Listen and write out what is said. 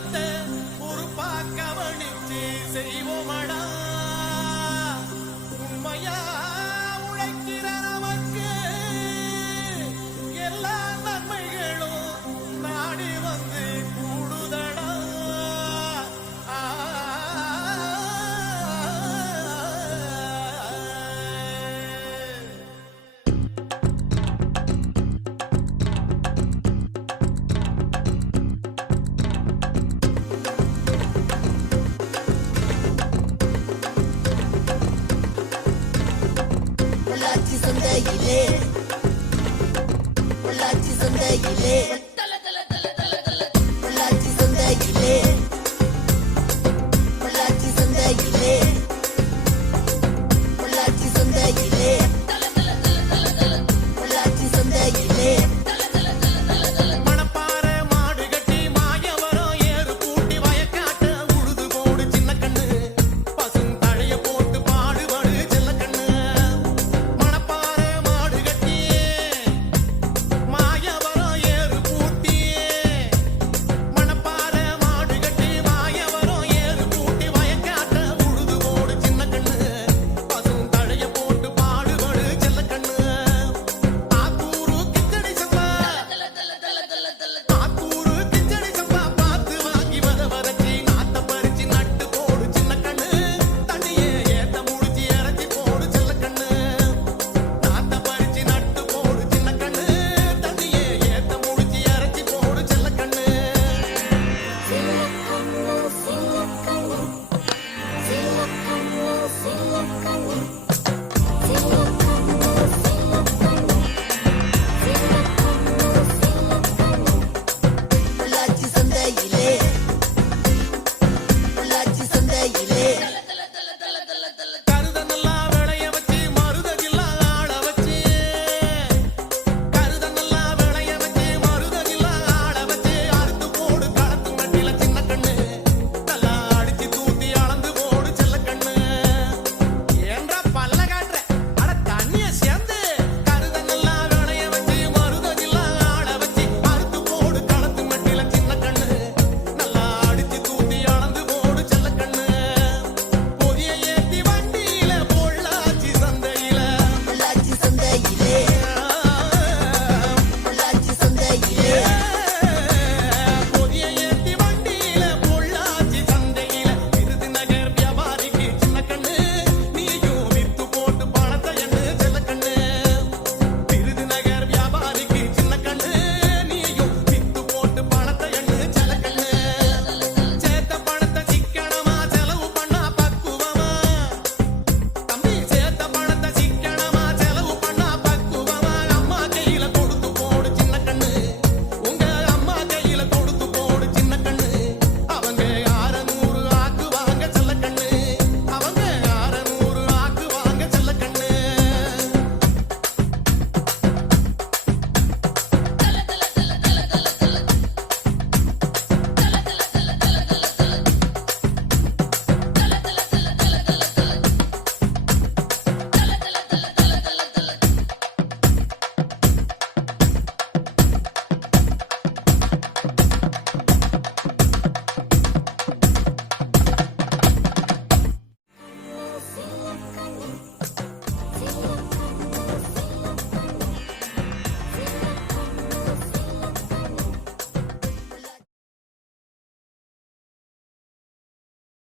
நடத்த பொறுப்பாக கவனித்து செய்வோமடா. சந்தையிலே. பொள்ளாச்சி சந்தையிலே.